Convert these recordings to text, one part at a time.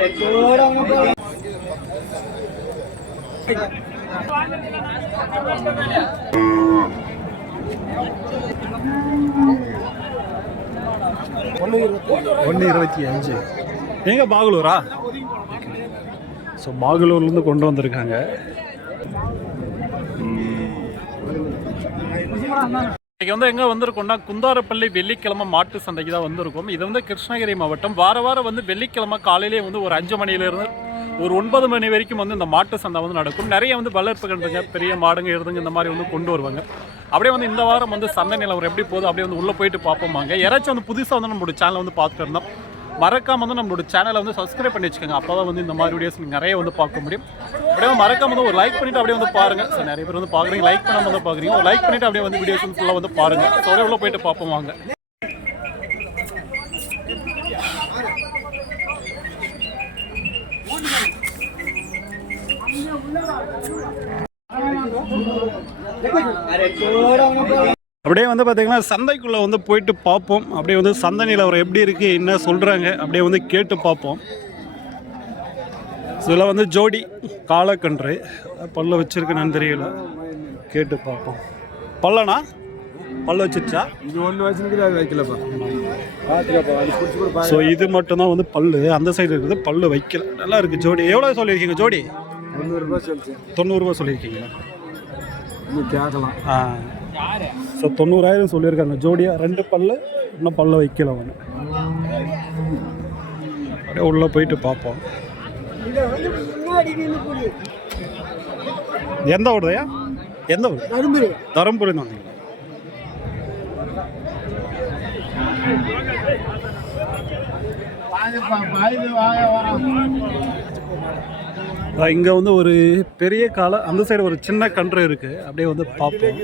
125 எங்க பாகலூரா? ஸோ பாகலூர்லேருந்து கொண்டு வந்திருக்காங்க. இன்றைக்கி வந்து எங்கே வந்திருக்கோம்னா குந்தாரப்பள்ளி வெள்ளிக்கிழமை மாட்டு சந்தைக்கு தான் வந்திருக்கோம். இது வந்து கிருஷ்ணகிரி மாவட்டம். வாரம் வந்து வெள்ளிக்கிழமை காலையிலே வந்து ஒரு 5 மணிலேருந்து ஒரு 9 மணி வரைக்கும் வந்து இந்த மாட்டு சந்தை வந்து நடக்கும். நிறைய வந்து வளர்ப்புகள்ங்க பெரிய மாடுங்க எருதுங்க இந்த மாதிரி வந்து கொண்டு வருவாங்க. அப்படியே வந்து இந்த வாரம் வந்து சந்தை நிலவரம் எப்படி போகுது அப்படியே வந்து உள்ளே போயிட்டு பார்ப்போமாங்க. யாராச்சும் வந்து புதுசாக வந்து நம்மளோட சேனலை வந்து பார்த்துட்டு இருந்தோம், மறக்காம வந்து நம்மளோட சேனலை வந்து சப்ஸ்கிரைப் பண்ணி வச்சுக்கோங்க. அப்போ தான் வந்து இந்த மாதிரி வீடியோஸ் நீங்கள் நிறைய வந்து பார்க்க முடியும். அப்படியே மறக்காம வந்து ஒரு லைக் பண்ணிவிட்டு அப்படியே வந்து பாருங்கள். ஸோ நிறைய பேர் வந்து பார்க்குறீங்க, லைக் பண்ணாமல் வந்து பார்க்குறீங்க. ஒரு லைக் பண்ணிவிட்டு அப்படியே வந்து வீடியோஸ் ஃபுல்லாக வந்து பாருங்கள். ஸோ அப்படியே உள்ளே போயிட்டு பார்ப்போம் வாங்க. அப்படியே வந்து பார்த்தீங்கன்னா சந்தைக்குள்ளே வந்து போயிட்டு பார்ப்போம். அப்படியே வந்து சந்தை நிலவரம் எப்படி இருக்குது, என்ன சொல்கிறாங்க அப்படியே வந்து கேட்டு பார்ப்போம். இதில் வந்து ஜோடி காலக்கன்று பல்ல வச்சுருக்குன்னு தெரியல, கேட்டு பார்ப்போம். பல்லனா பல்ல வச்சிருச்சா? இது ஒன்று வச்சுருக்குது, அது வைக்கலப்பா. ஸோ இது மட்டும்தான் வந்து பல்லு, அந்த சைடு இருக்குது பல்லு வைக்கல. நல்லா இருக்குது ஜோடி. எவ்வளோ சொல்லியிருக்கீங்க ஜோடி? 90 ரூபா சொல்லிச்சு. 90 ரூபா சொல்லியிருக்கீங்களா? இன்னும் கேட்கலாம். ஸோ 90,000 சொல்லியிருக்காங்க ஜோடியாக. 2 பல்லு, இன்னும் பல்ல வைக்கல ஒன்று. அப்படியே உள்ளே போயிட்டு பார்ப்போம். எந்த ஊருதையா? எந்த ஊர்? தருமபுரி தான். இங்கே வந்து ஒரு பெரிய காலை, அந்த சைடு ஒரு சின்ன கன்று இருக்குது. அப்படியே வந்து பார்ப்போம்.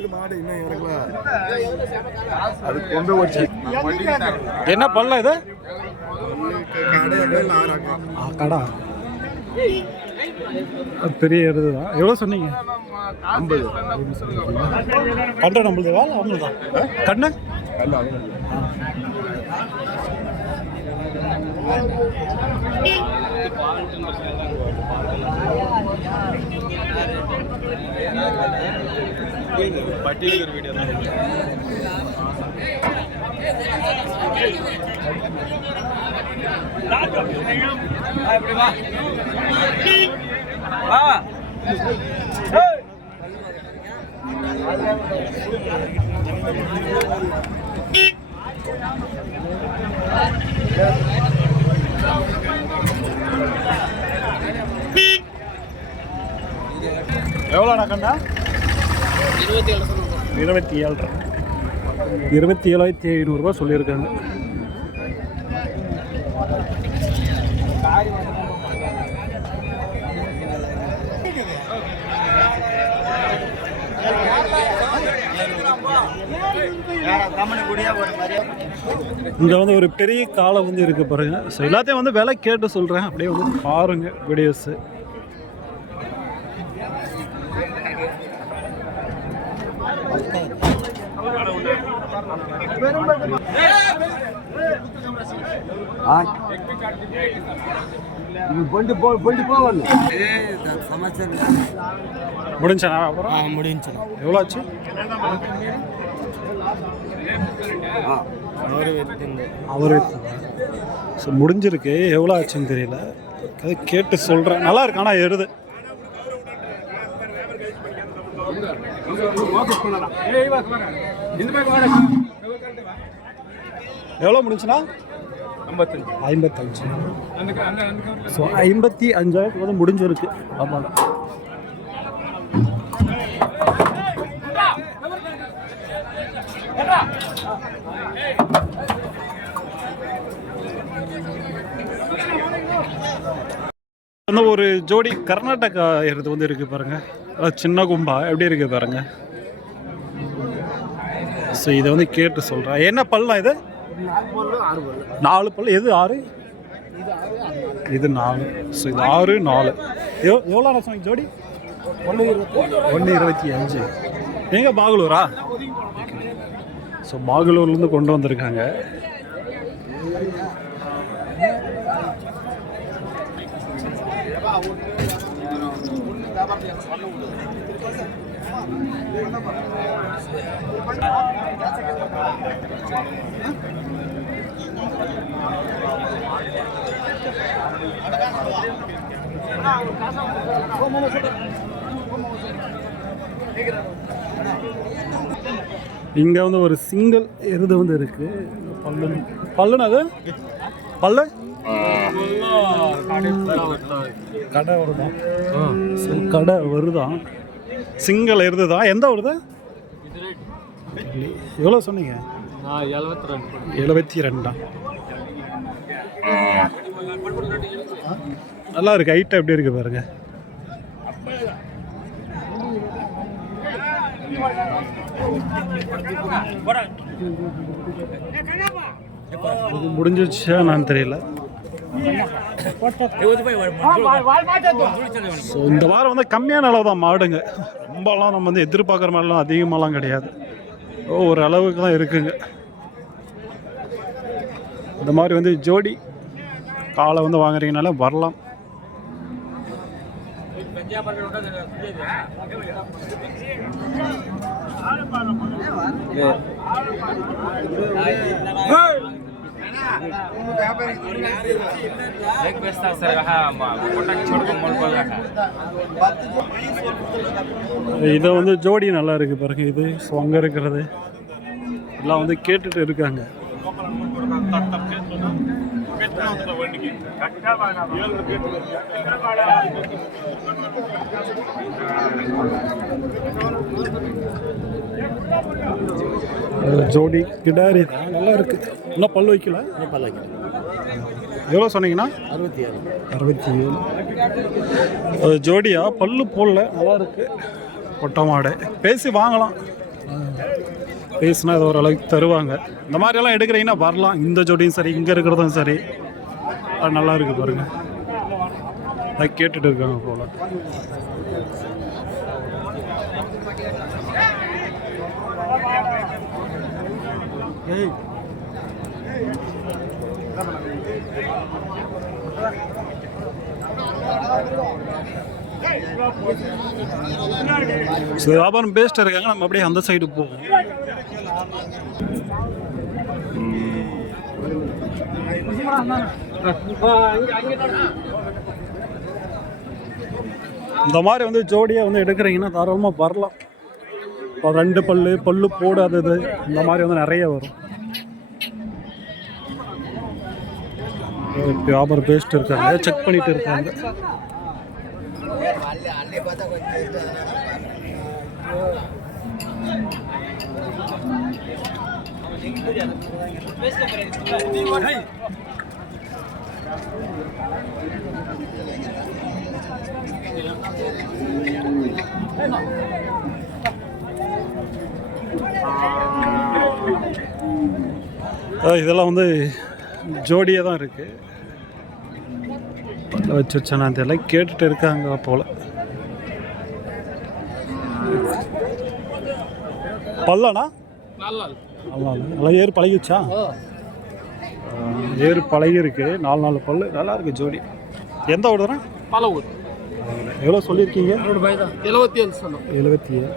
என்ன பல்ல இது? கடா பெரிய எருது தான். எவ்வளோ சொன்னீங்க? 50. கண்ணை நம்மளுதுவா அவங்களுக்கு தான்? கண்ணு பட்டியலுக்கு வீடியோ தான். எவ்வளோடா கண்ணா? 27,000. 27,500 ரூபா சொல்லியிருக்காங்க. இங்கே வந்து ஒரு பெரிய காலை வந்து இருக்கு பாருங்க. ஸோ எல்லாத்தையும் வந்து விலை கேட்டு சொல்கிறேன், அப்படியே வந்து பாருங்க வீடியோஸு. முடிஞ்சா அப்புறம் முடிஞ்சு எவ்வளோ ஆச்சு? அவர் ஸோ முடிஞ்சிருக்கு. எவ்வளோ ஆச்சுன்னு தெரியல, அதை கேட்டு சொல்கிறேன். நல்லா இருக்கு ஆனால் எருது. எவ்வளோ முடிஞ்சுன்னா? 55. ஸோ 55,000 வந்து முடிஞ்சிருக்கு. ஆமாம். வந்து ஒரு ஜோடி கர்நாடகா எருது வந்து இருக்குது பாருங்கள். சின்ன கும்பா எப்படி இருக்குது பாருங்கள். ஸோ இதை வந்து கேட்டு சொல்கிறேன். என்ன பல்லாம் இது? 4 பல்லு. எது 6? இது 4. ஸோ இது 6, 4. எவ்வளோ சொன்னீங்க ஜோடி? 125. எங்கே பாகலூரா? ஸோ பாகலூர்லேருந்து கொண்டு வந்திருக்காங்க. இங்கே வந்து ஒரு சிங்கிள் எருது வந்து இருக்கு. பல்லுன்னு அது பல்லு கடை வருதான். கடை வருதான். சிங்கிள் எருது தான். எந்த வருது? எவ்வளோ சொன்னீங்க? 72. நல்லா இருக்கு. ஹைட் எப்படி இருக்கு பாருங்க. இது முடிஞ்சிருச்சா நான் தெரியல. ஸோ இந்த வாரம் வந்து கம்மியான அளவு தான் மாடுங்க. ரொம்பலாம் நம்ம வந்து எதிர்பார்க்குற மாதிரிலாம் அதிகமாகலாம் கிடையாது. ஒரு அளவுக்கு தான் இருக்குங்க. இந்த மாதிரி வந்து ஜோடி காலை வந்து வாங்குறீங்கனால வரலாம். இதை வந்து ஜோடி நல்லா இருக்கு பாருங்க. இது அங்கே இருக்கிறது எல்லாம் வந்து கேட்டுட்டு இருக்காங்க. ஜோடி கிடாரி தான் நல்லா இருக்கு. இன்னும் பல் வைக்கல. எவ்வளோ சொன்னீங்கன்னா? 67. ஜோடியா பல்லு போடல. நல்லா இருக்கு. பொட்டை மாடு. பேசி வாங்கலாம். பேசினா இது ஓரளவுக்கு தருவாங்க. இந்த மாதிரியெல்லாம் எடுக்கிறீங்கன்னா வரலாம். இந்த ஜோடியும் சரி, இங்கே இருக்கிறதும் சரி, அது நல்லா இருக்கு பாருங்க. அதை கேட்டுட்டு இருக்காங்க போல. வியாபாரம் பேஸ்ட் இருக்காங்க. நம்ம அப்படியே அந்த சைடு போவோம். இந்த மாதிரி வந்து ஜோடியாக வந்து எடுக்கிறீங்கன்னா தாராளமாக வரலாம். இப்போ 2 பல்லு போடாதது இந்த மாதிரி வந்து நிறைய வரும். வியாபாரம் பேஸ்ட் இருக்காங்க. செக் பண்ணிட்டு இருக்காங்க. இதெல்லாம் வந்து ஜோடியாக தான் இருக்குது. வச்சு நான் இதெல்லாம் கேட்டுட்டு இருக்காங்க போல். பல்லாண்ணா நல்லா ஏறு பழகிச்சா? ஏறு பழகி இருக்கு. 4 பல்லு நல்லா இருக்கு ஜோடி. எந்த ஊடுறேன்? பாலவூர். எவ்வளோ சொல்லியிருக்கீங்க? 77.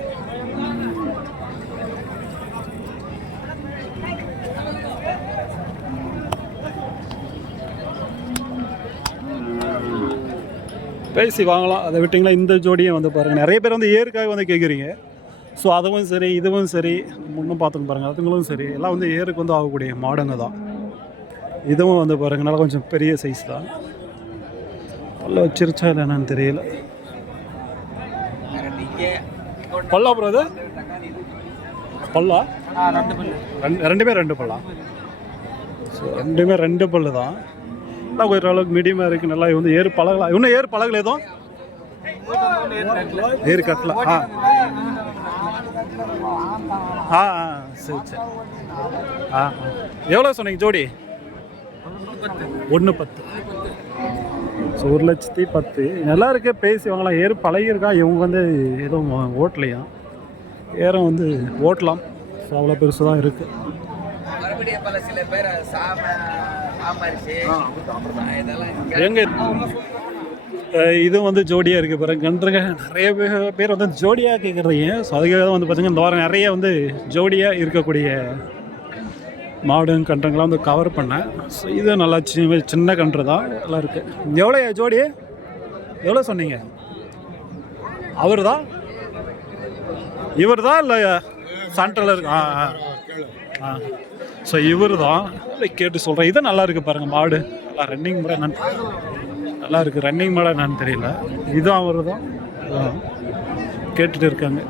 பேசி வாங்கலாம். அதை விட்டிங்கன்னா இந்த ஜோடியும் வந்து பாருங்கள். நிறைய பேர் வந்து ஏருக்காக வந்து கேட்குறீங்க. ஸோ அதுவும் சரி, இதுவும் சரி, முன்னும் பார்த்துன்னு பாருங்கள். அதுங்களும் சரி, எல்லாம் வந்து ஏருக்கு வந்து ஆகக்கூடிய மாடுங்க தான். இதுவும் வந்து பாருங்கள் நல்லா கொஞ்சம் பெரிய சைஸ் தான். பல்ல வச்சிருச்சா இல்லை என்னன்னு தெரியல. பல்லா அப்புறம் அது பல்லா ரெண்டுமே 2 பல்லா. ஸோ ரெண்டுமே 2 பல்லு தான். நல்லா ஒரு அளவுக்கு மீடியமாக இருக்குது. நல்லா வந்து ஏறு பழகலாம். இன்னும் ஏறு பழகல எதுவும் ஏறு கட்டல. சரி. எவ்வளோ சொன்னீங்க ஜோடி? 110. ஸோ 1,10,000. நல்லா இருக்கு. பேசி வாங்கலாம். ஏறு பழகிருக்கா. இவங்க வந்து எதுவும் ஓட்டலையா? ஏறம் வந்து ஓட்டலாம். ஸோ அவ்வளோ பெருசு தான் இருக்குது. எங்க இது வந்து ஜோடியாக இருக்குது பாருங்க கன்றுங்க. நிறைய பேர் வந்து ஜோடியாக கேட்குறீங்க. ஸோ அதுக்காக தான் வந்து பார்த்தீங்கன்னா இந்த வாரம் நிறைய வந்து ஜோடியாக இருக்கக்கூடிய மாடும் கன்றுங்களாம் வந்து கவர் பண்ணேன். ஸோ இது நல்லா சின்ன கன்று தான், நல்லா இருக்குது. எவ்வளோ ஜோடி? எவ்வளோ சொன்னீங்க? அவர் தான், இவர் தான் இல்லை சென்ட்ரலில் இருக்கு? ஸோ இவர் தான் கேட்டு சொல்கிறேன். இது நல்லா இருக்குது பாருங்கள் மாடு, நல்லா ரன்னிங் மாடு என்னன்னு நல்லா இருக்குது. ரன்னிங் மாடு என்னன்னு தெரியல. இதுவும் அவர் தான் கேட்டுட்டு இருக்காங்க.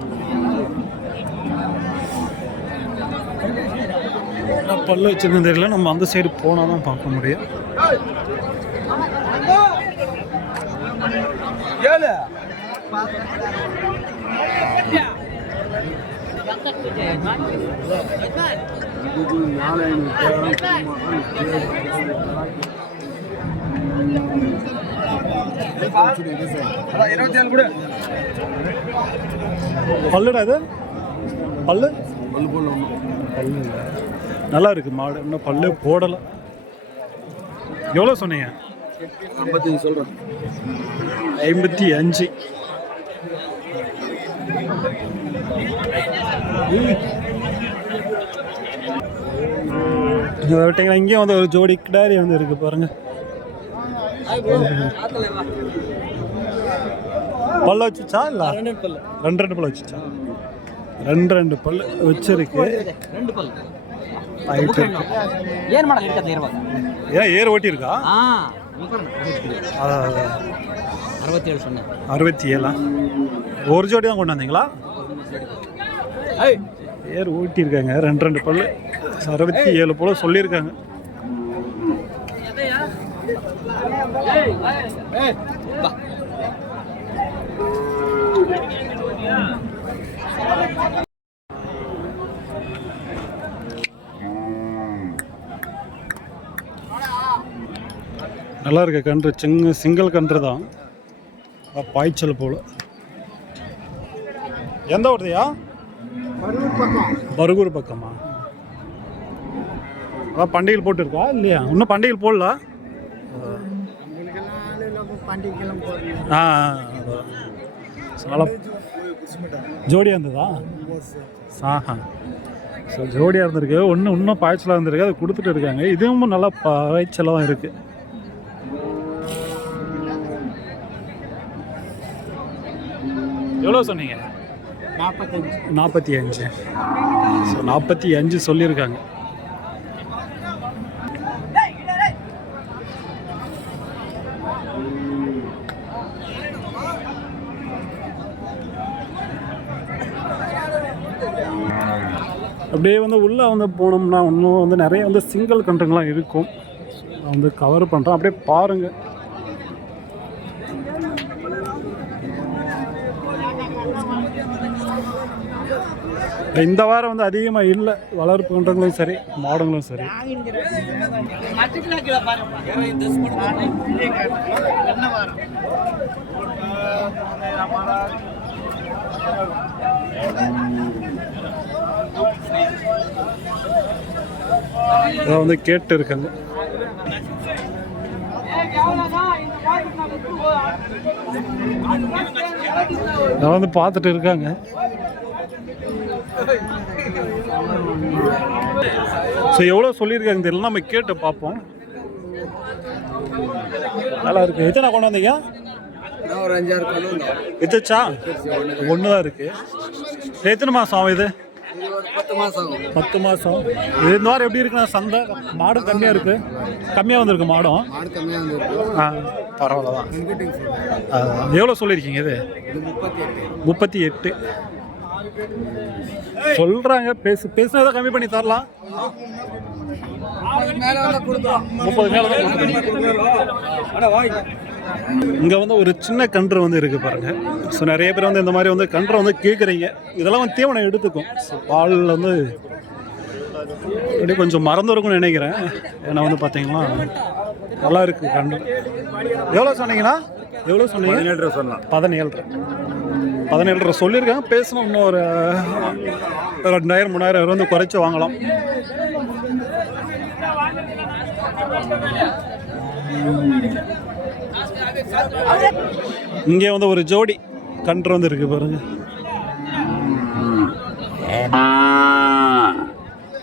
பல்லு வச்சுருந்து தெரியல, நம்ம அந்த சைடு போனால் தான் பார்க்க முடியும். பல்லுடா இது, பல்லு பல்லு இல்லை, நல்லா இருக்கு மாடு, இன்னும் பல்லு போடலை. எவ்வளோ சொன்னீங்க? 55 சொல்கிறேன். 55. விட்டீங்கன்னா இங்கேயும் வந்து ஒரு ஜோடி கிடாரி வந்து இருக்கு பாருங்க. பல்லு வச்சுச்சா இல்லை? ரெண்டு பல்லு வச்சுச்சா? ரெண்டு பல்லு வச்சிருக்கு. ஏன் ஏர் ஓட்டி இருக்கா? 67. ஒரு ஜோடி தான் கொண்டு வந்தீங்களா? ஏர் ஓட்டி இருக்காங்க. ரெண்டு பல்லு 67 போல சொல்லியிருக்காங்க. நல்லா இருக்க கன்று, சிங்கிள் கன்று தான், பாய்ச்சல் போல. எந்த ஊர்தையா? பருகூர் பக்கமா? பண்டிகைகள் போட்டுருக்கா இல்லையா? இன்னும் பண்டிகைகள் போடல. நல்லா ஜோடியாக இருந்ததா? ஆஹா, ஸோ ஜோடியாக இருந்திருக்கு. இன்னும் பாய்ச்சலாக இருந்திருக்கு, அதை கொடுத்துட்டு இருக்காங்க. இதுவும் நல்லா பாய்ச்சலாக தான் இருக்குது. எவ்வளோ சொன்னீங்க? 45. ஸோ 45 சொல்லியிருக்காங்க. அப்படியே வந்து உள்ளே வந்து போனோம்னா இன்னும் வந்து நிறைய வந்து சிங்கிள் கன்றுங்களாம் இருக்கும். நான் வந்து கவர் பண்ணுறேன், அப்படியே பாருங்கள். இந்த வாரம் வந்து அதிகமாக இல்லை, வளர்ப்பு கன்றுங்களும் சரி மாடுங்களும் சரி. இதை வந்து கேட்டு இருக்காங்க. இதை வந்து பார்த்துட்டு இருக்காங்க. ஸோ எவ்வளோ சொல்லியிருக்காங்க தெரியல, நம்ம கேட்டு பார்ப்போம். நல்லா இருக்கு. எத்தனை கொண்டு வந்தீங்க? ஒரு 5-6 கிலோ வித்துச்சா? ஒன்று தான் இருக்கு. எத்தனை மாதம் ஆகும் இது? 10 மாதம் ஆகும். 10 மாதம். இந்த வாரம் எப்படி இருக்குண்ணா சந்தை? மாடும் கம்மியாக இருக்கு, கம்மியாக வந்திருக்கு மாடும். மாடு கம்மியாக வந்துருக்கு. பரவாயில்ல தான். எவ்வளோ சொல்லியிருக்கீங்க இது? 38 சொல்கிறாங்க. பேசுனா தான் கம்மி பண்ணி தரலாம். 30 மேலே தான் கொடுக்குறோம். இங்கே வந்து ஒரு சின்ன கன்று வந்து இருக்குது பாருங்கள். ஸோ நிறைய பேர் வந்து இந்த மாதிரி வந்து கன்றை வந்து கேட்குறீங்க. இதெல்லாம் வந்து தீவனம் எடுத்துக்கும். ஸோ பாலில் வந்து அப்படியே கொஞ்சம் மறந்து இருக்கும்னு நினைக்கிறேன். ஏன்னா வந்து பார்த்தீங்கன்னா நல்லா இருக்குது கன்று. எவ்வளோ சொன்னீங்கன்னா? எவ்வளோ சொன்னீங்க? 17 சொல்லலாம். 17 சொல்லியிருக்காங்க. பேசணும், இன்னும் ஒரு 2000-3000 வந்து குறைச்சி வாங்கலாம். இங்கே வந்து ஒரு ஜோடி கன்று வந்து இருக்கு பாருங்க.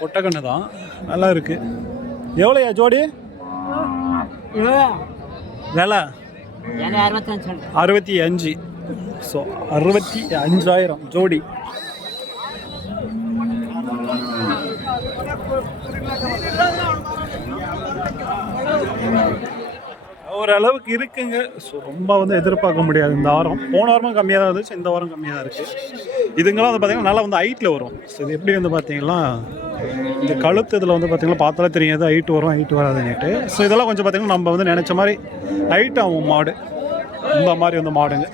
பொட்டை கன்று தான், நல்லா இருக்கு. எவ்வளோயா ஜோடி விலை? 65. ஸோ 65,000 ஜோடி. ஓரளவுக்கு இருக்குங்க. ஸோ ரொம்ப வந்து எதிர்பார்க்க முடியாது. இந்த வாரம் போன வாரமும் கம்மியாக தான் இருந்துச்சு, இந்த வாரம் கம்மியாக தான் இருக்குது. இதுங்களாம் வந்து பார்த்திங்கன்னா நல்லா வந்து ஹைட்டில் வரும். ஸோ இது எப்படி வந்து பார்த்திங்கன்னா இந்த கழுத்து இதில் வந்து பார்த்திங்கன்னா பார்த்தாலே தெரியாது ஹைட் வரும் ஹைட் வராதுன்னுட்டு. ஸோ இதெல்லாம் கொஞ்சம் பார்த்திங்கன்னா நம்ம வந்து நினச்ச மாதிரி ஹைட் ஆகும் மாடு. இந்த மாதிரி வந்து மாடுங்க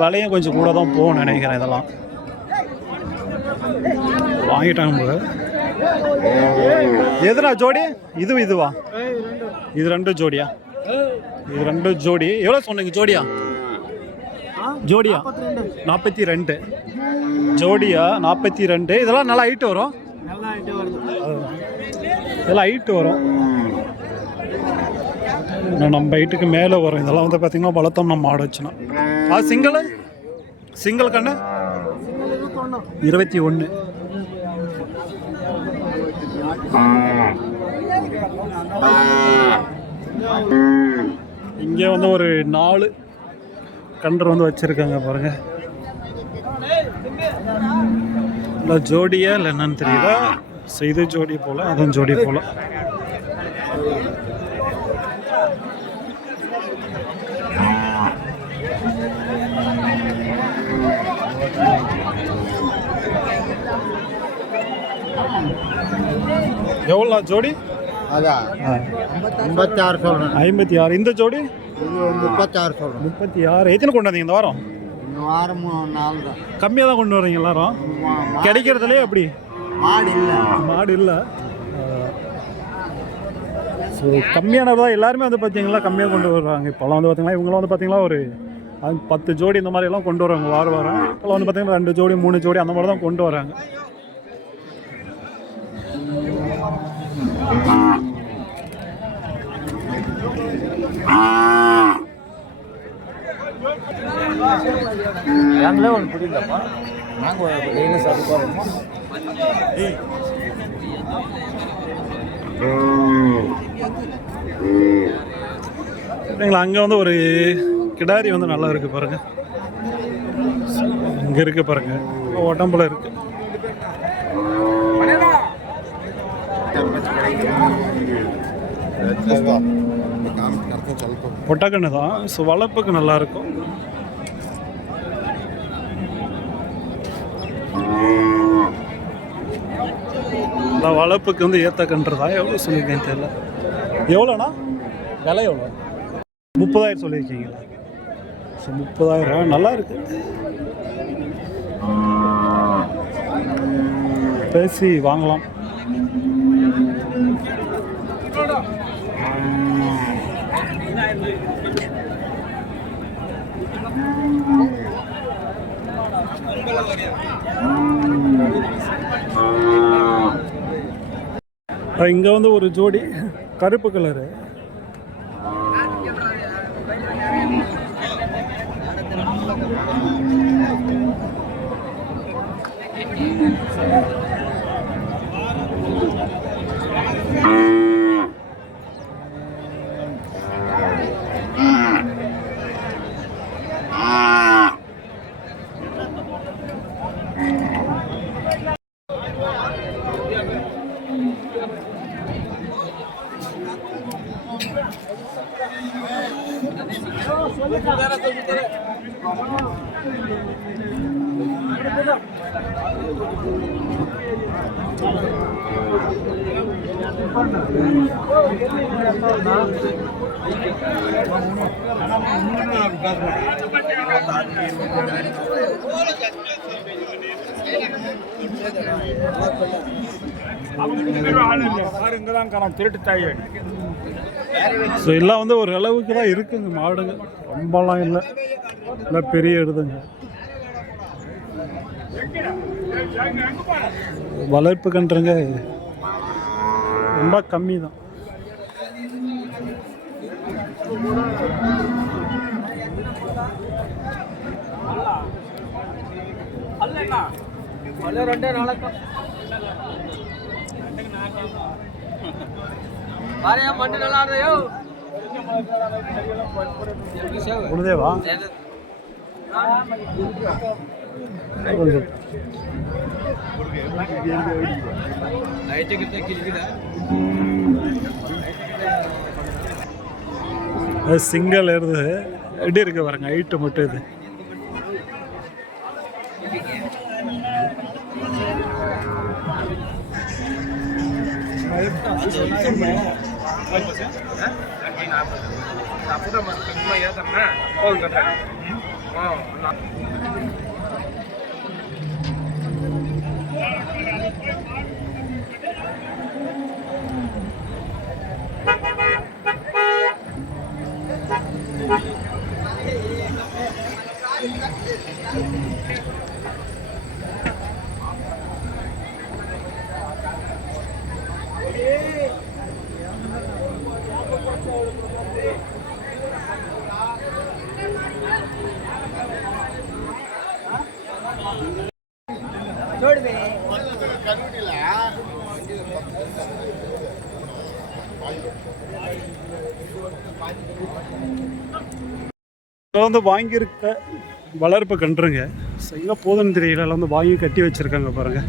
விலையும் கொஞ்சம் கூட தான் போகும் நினைக்கிறேன். இதெல்லாம் வாங்கிட்டாங்க போல. எதுனா ஜோடி? இதுவா? இது 2 ஜோடியா? இது 2 ஜோடி. எவ்வளோ சொன்னீங்க ஜோடியா? 42 ஜோடியா? 42. இதெல்லாம் நல்லா ஹைட்டு வரும். இதெல்லாம் ஹைட்டு வரும், நம்ம ஹைட்டுக்கு மேலே வரும். இதெல்லாம் வந்து பார்த்திங்கன்னா வளர்த்தோம் நம்ம மாடு வச்சுனா. அது சிங்கிள் கண்ணு 21. இங்கே வந்து ஒரு 4 கன்று வந்து வச்சுருக்காங்க பாருங்க. இல்லை ஜோடியா இல்லை என்னன்னு தெரியல. ஸோ இது ஜோடி போல், அதுவும் ஜோடி போல். எவ்வளோ ஜோடி? அதான் 56 சொல்கிறேன். 56. இந்த ஜோடி 36 சொல்கிறேன். 36. எத்தனை கொண்டு வந்தீங்க இந்த வாரம்? இந்த வாரம் 4 தான். கம்மியாக தான் கொண்டு வரீங்க எல்லாரும். கிடைக்கிறதுலே அப்படி மாடு இல்லை. ஸோ கம்மியானதான் எல்லாருமே வந்து பார்த்தீங்களா கம்மியாக கொண்டு வருவாங்க. இப்போலாம் வந்து பார்த்தீங்கன்னா இவங்களாம் வந்து பார்த்தீங்கன்னா ஒரு 10 ஜோடி இந்த மாதிரிலாம் கொண்டு வருவாங்க வாரம். இப்போலாம் வந்து பார்த்தீங்கன்னா 2 ஜோடி 3 ஜோடி அந்த மாதிரி தான் கொண்டு வராங்க. நாங்களே ஒன்று புரியலப்பா. நாங்கள் டெய்லி சாப்பிட்டு அங்கே வந்து ஒரு கிடாரி வந்து நல்லா இருக்கு பாருங்க. இங்கே இருக்கு பாருங்க, உடம்புல இருக்கு. பொட்டக்கண்ணு தான். ஸோ வளர்ப்புக்கு நல்லா இருக்கும். வளர்ப்புக்கு வந்து ஏற்ற கன்று தான். எவ்வளோ சொல்லியிருக்கேன் தெரியல. எவ்வளோண்ணா விலை? எவ்வளோ? 30,000 சொல்லியிருக்கீங்களா? ஸோ 30,000 நல்லா இருக்கு. பேசி வாங்கலாம். இங்கே வந்து ஒரு ஜோடி கருப்பு கலரு. ஸோ எல்லாம் வந்து ஒரு அளவுக்கு தான் இருக்குங்க மாடுங்க, ரொம்பலாம் இல்லை, இல்லை பெரிய எடுதுங்க. வளர்ப்பு கன்றுங்க ரொம்ப கம்மி தான். குருதேவா சிங்கிள் இருக்குது எப்படி இருக்கு பாருங்க ஹைட்டு மட்டும் இது வந்து வாங்கியிருக்க வளர்ப்பு கன்றுங்க எங்கே போதுன்னு தெரியல எல்லாம் வந்து வாங்கி கட்டி வச்சுருக்காங்க பாருங்கள்